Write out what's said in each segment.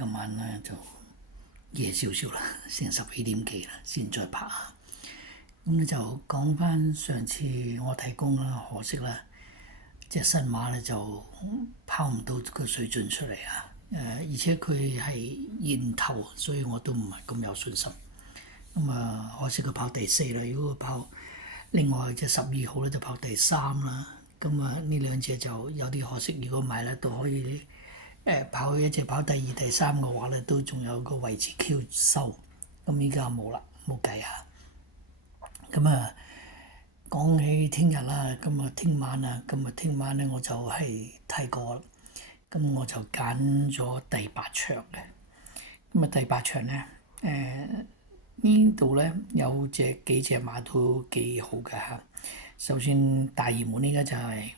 今晚咧就夜少少啦，成12點幾啦，先再拍下。咁咧就講翻上次我睇功啦，可惜啦，隻新馬咧就跑唔到個水準出嚟啊！而且佢係驗頭，所以我都唔係咁有信心。咁可惜佢跑第4啦。如果佢跑另外隻12號咧就跑第3啦。咁呢兩隻就有啲可惜。如果買咧都可以跑一隻跑第2、第3嘅話咧，都仲有個位置 Q 收。咁依家冇啦，冇計啊！講起聽日啦，聽晚咧我就係睇過，咁我就揀咗第8場嘅。第8場咧，呢度咧有幾隻馬都幾好嘅嚇。首先大熱門呢家就係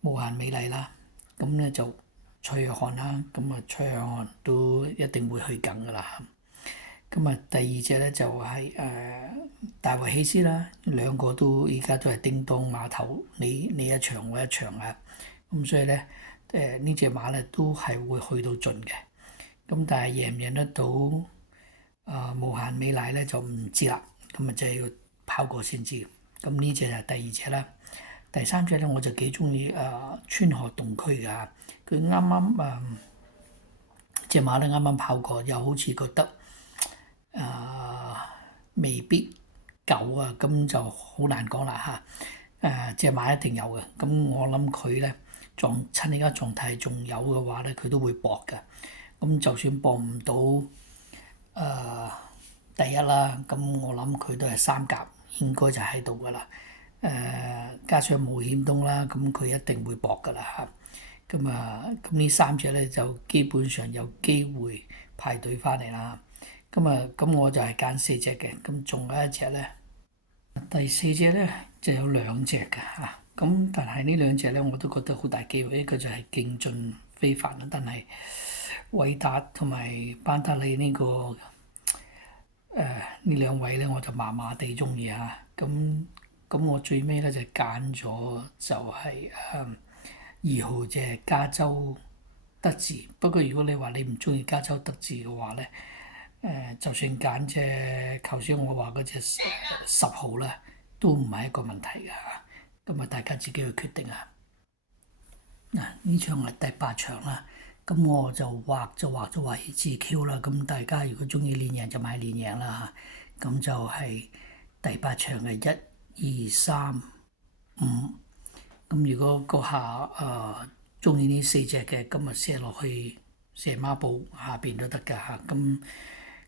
無限美麗啦，咁咧就蔡約翰啦，蔡約翰都一定會去緊噶啦。第二隻咧就係大衛希斯啦，兩個都而家都係叮當馬頭，你一場我一場啊，咁所以咧呢隻馬咧都係會去到盡嘅。但係贏唔贏得到無限美麗咧就唔知啦，就係要跑過先知。咁呢隻就係第2隻啦。第3隻咧我就幾中意川河洞區㗎，佢啱啱隻馬咧啱啱跑過，又好似覺得未必夠啊，咁就好難講啦嚇。隻馬一定有嘅，咁我諗佢咧趁而家狀態仲有嘅話咧，佢都會搏嘅。咁就算搏唔到第1啦，咁我諗佢都係3甲應該就喺度噶啦。加上冒險東啦，咁佢一定會搏噶啦嚇。咁呢3隻咧就基本上有機會排隊翻嚟啦。咁我就係揀4隻嘅，咁仲有一隻咧，第4隻咧就有2隻嘅嚇。但係呢2隻咧我都覺得好大機會，一個就係勁進非凡啦，但係韋達同埋班德利呢兩位咧我就麻麻地中意嚇。咁我最尾咧就揀咗就係2號隻加州德治。不過如果你話你唔中意加州德治嘅話咧，就算揀隻頭先我話嗰隻10號啦，都唔係一個問題㗎嚇。咁大家自己去決定啊。呢場係第8場啦，咁我就畫咗位置 Q 啦。咁大家如果中意連贏就買連贏啦嚇。咁就係第8場嘅1、2、3、5。咁如果嗰下中意呢4隻嘅，咁射落去射孖寶下邊都得㗎嚇。咁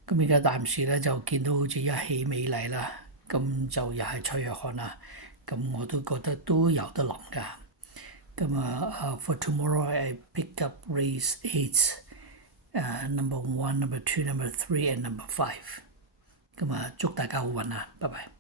而家暫時咧就見到好似一起美麗啦，咁就又係蔡約翰啦，咁我都覺得都有得諗㗎。For tomorrow I pick up race 8, number 1, number 2, number 3 and number 5。祝大家好運啊，拜拜。